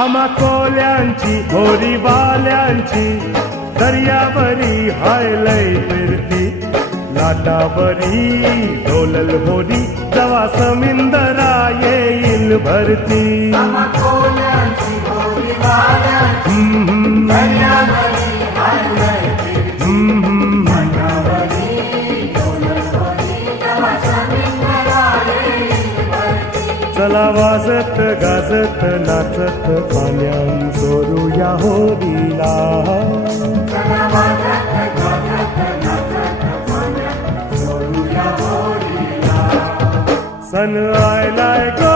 आम्हा कोल्यांची होरी बाल्यांची दर्यावरी हायलय फिरती लाटावरी डोलल होरी जवा समिंदरा येईल भरती चला वाजत गाजत नाचत पाण्यान चोरूया होरीला सन आयलाय गो